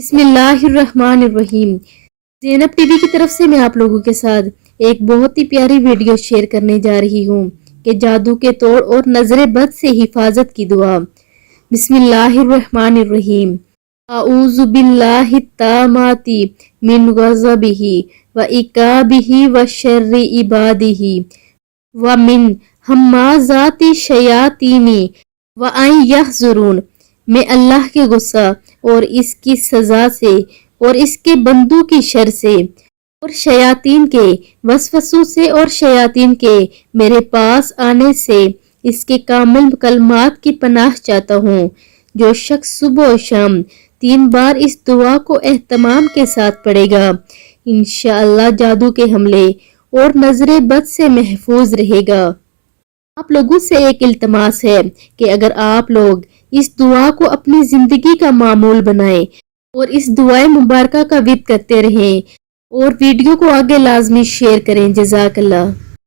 بسم اللہ الرحمن الرحیم۔ زینب ٹی وی کی طرف سے میں آپ لوگوں کے ساتھ ایک بہت ہی پیاری ویڈیو شیئر کرنے جا رہی ہوں کہ جادو کے توڑ اور نظر بد سے حفاظت کی دعا۔ بسم اللہ الرحمن الرحیم۔ اعوذ باللہ التامات من غضبہ وعقابہ وشر عبادہ ومن ہمازات الشیاطین وان یحضرون۔ میں اللہ کے غصہ اور اس کی سزا سے اور اس کے بندوں کی شر سے اور شیاطین کے وسوسوں سے اور شیاطین کے میرے پاس آنے سے اس کے کامل کلمات کی پناہ چاہتا ہوں۔ جو شخص صبح و شام 3 بار اس دعا کو اہتمام کے ساتھ پڑھے گا انشاءاللہ جادو کے حملے اور نظر بد سے محفوظ رہے گا۔ آپ لوگوں سے ایک التماس ہے کہ اگر آپ لوگ اس دعا کو اپنی زندگی کا معمول بنائیں اور اس دعائے مبارکہ کا ورد کرتے رہیں اور ویڈیو کو آگے لازمی شیئر کریں۔ جزاک اللہ۔